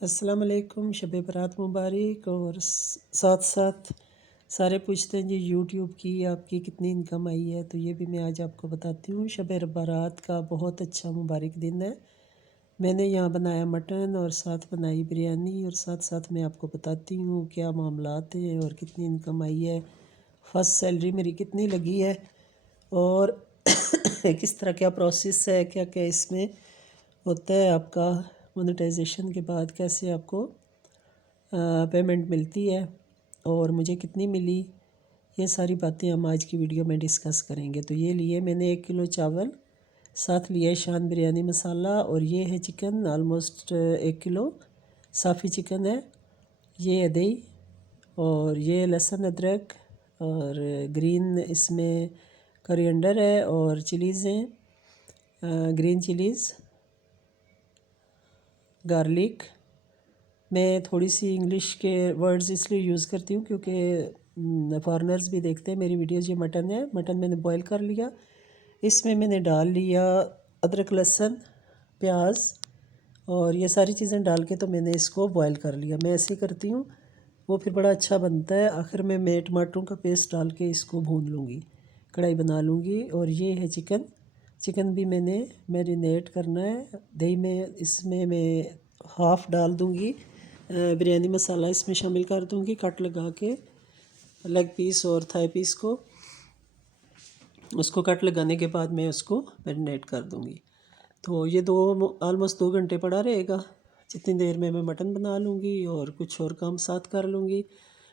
अस्सलाम वालेकुम, शब बरात मुबारक। और साथ साथ सारे पूछते हैं जी यूट्यूब की आपकी कितनी इनकम आई है, तो ये भी मैं आज आपको बताती हूँ। शब बारात का बहुत अच्छा मुबारक दिन है। मैंने यहाँ बनाया मटन और साथ बनाई बिरयानी, और साथ साथ मैं आपको बताती हूँ क्या मामलात हैं और कितनी इनकम आई है, फ़र्स्ट सैलरी मेरी कितनी लगी है और किस तरह क्या प्रोसेस है, क्या क्या इसमें होता है। आपका मोनेटाइजेशन के बाद कैसे आपको पेमेंट मिलती है और मुझे कितनी मिली, ये सारी बातें हम आज की वीडियो में डिस्कस करेंगे। तो ये लिए मैंने 1 किलो चावल, साथ लिया है शान बिरयानी मसाला, और ये है चिकन ऑलमोस्ट 1 किलो साफ़ी चिकन है। ये है दही, और ये लहसुन अदरक, और ग्रीन इसमें कोरिएंडर है, और चिलीज़ हैं, ग्रीन चिलीज़, गार्लिक। मैं थोड़ी सी इंग्लिश के वर्ड्स इसलिए यूज़ करती हूँ क्योंकि फॉरेनर्स भी देखते हैं मेरी वीडियोज़। ये मटन है, मटन मैंने बॉईल कर लिया, इसमें मैंने डाल लिया अदरक लहसुन प्याज, और ये सारी चीज़ें डाल के तो मैंने इसको बॉईल कर लिया। मैं ऐसे ही करती हूँ, वो फिर बड़ा अच्छा बनता है। आखिर में मैं टमाटरों का पेस्ट डाल के इसको भून लूँगी, कढ़ाई बना लूँगी। और ये है चिकन, चिकन भी मैंने मैरिनेट करना है दही में। इसमें मैं हाफ़ डाल दूँगी बिरयानी मसाला, इसमें शामिल कर दूँगी कट लगा के, लेग पीस और थाई पीस को। उसको कट लगाने के बाद मैं उसको मैरिनेट कर दूँगी। तो ये ऑलमोस्ट 2 घंटे पड़ा रहेगा। जितनी देर में मैं मटन बना लूँगी और कुछ और काम साथ कर लूँगी।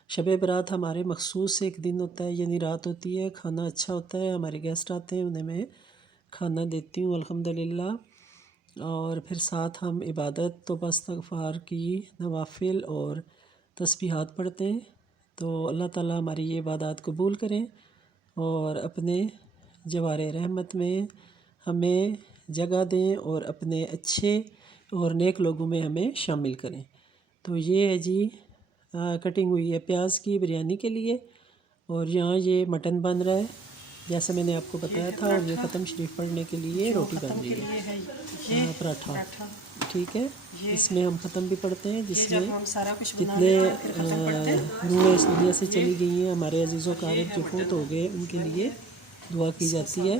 शब बारात हमारे मखसूस एक दिन होता है, यानी रात होती है, खाना अच्छा होता है, हमारे गेस्ट आते हैं, उन्हें मैं खाना देती हूँ अल्हम्दुलिल्लाह। और फिर साथ हम इबादत तौबा इस्तग़फ़ार की नवाफिल और तस्बीहात पढ़ते हैं। तो अल्लाह ताला हमारी ये इबादत कबूल करें और अपने जवारे रहमत में हमें जगह दें और अपने अच्छे और नेक लोगों में हमें शामिल करें। तो ये है जी कटिंग हुई है प्याज की बिरयानी के लिए, और यहाँ ये मटन बन रहा है जैसे मैंने आपको बताया था, और ये ख़त्म शरीफ पढ़ने के लिए रोटी बन रही है, पराठा। ठीक है, इसमें हम ख़त्म भी पढ़ते हैं, जिसमें जितने रूहें इस दुनिया से चली गई हैं, हमारे अजीज़ व क़ारिब जो फौत हो गए, उनके लिए दुआ की जाती है।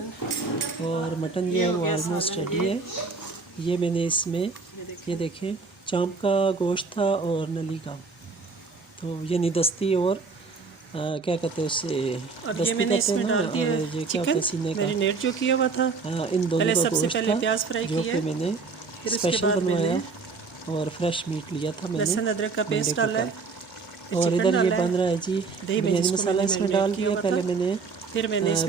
और मटन जो है वो ऑलमोस्ट रेडी है। ये मैंने इसमें ये देखें चाँप का गोश्त था और नली का, तो यानी दस्ती और क्या कहते हैं उससे, दस्ती कहते हैं ना, और ये क्या होता है सीने का मैरिनेट जो किया हुआ था। इन दोनों का गोश्त था जो कि मैंने स्पेशल बनवाया, और फ्रेश मीट लिया था मैंने, लहसुन अदरक का पेस्ट डाला है। और इधर ये बन रहा है जी बिरयानी मसाला, इसमें डाल दिया। पहले मैंने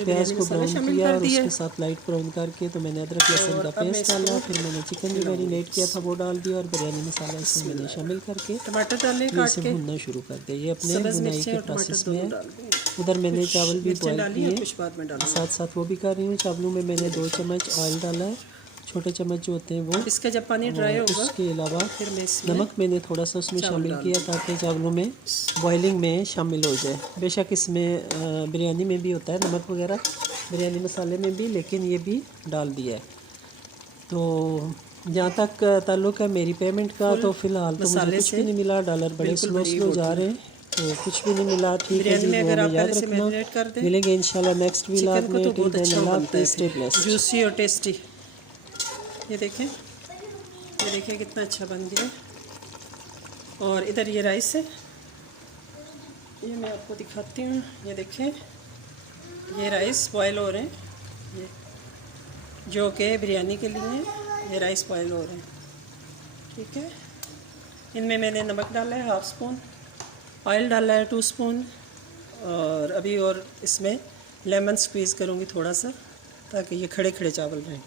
प्याज को ब्राउन किया और उसके साथ लाइट ब्राउन करके तो मैंने अदरक लहसुन का पेस्ट डाला। फिर मैंने चिकन जो मैरिनेट किया था वो डाल दिया, और बिरयानी मसाला इसमें मैंने शामिल करके टमाटर डाले इसे भुनना शुरू कर दिया। ये अपने बुनाई के प्रोसेस में है। उधर मैंने चावल भी बॉयल किए, साथ साथ वो भी कर रही हूँ। चावलों में मैंने 2 चम्मच ऑयल डाला है, छोटे चम्मच जो होते हैं वो। इसका जब पानी ड्राई होगा उसके अलावा नमक मैंने थोड़ा सा उसमें शामिल किया ताकि चावलों में बॉइलिंग में शामिल हो जाए। बेशक इसमें बिरयानी में भी होता है नमक वगैरह, बिरयानी मसाले में भी, लेकिन ये भी डाल दिया है। तो जहाँ तक ताल्लुक़ है मेरी पेमेंट का, तो फ़िलहाल तो मुझे कुछ भी नहीं मिला। डॉलर बड़े स्लो जा रहे हैं, तो कुछ भी नहीं मिला। ठीक है जी, वो में याद रखना। मिलेंगे इंशाल्लाह नेक्स्ट व्लॉग में। टिल देन अल्लाह हाफ़िज़, स्टे ब्लेस्ड। जूसी और टेस्टी। ये देखें, ये देखिए कितना अच्छा बन गया। और इधर ये राइस है, ये मैं आपको दिखाती हूँ। ये देखें, ये राइस बॉयल हो रहे हैं, ये जो कि बिरयानी के लिए ये राइस बॉयल हो रहे हैं। ठीक है, इनमें मैंने नमक डाला है 1/2 स्पून, ऑयल डाला है 2 स्पून, और अभी और इसमें लेमन स्क्वीज़ करूँगी थोड़ा सा, ताकि ये खड़े खड़े चावल रहें।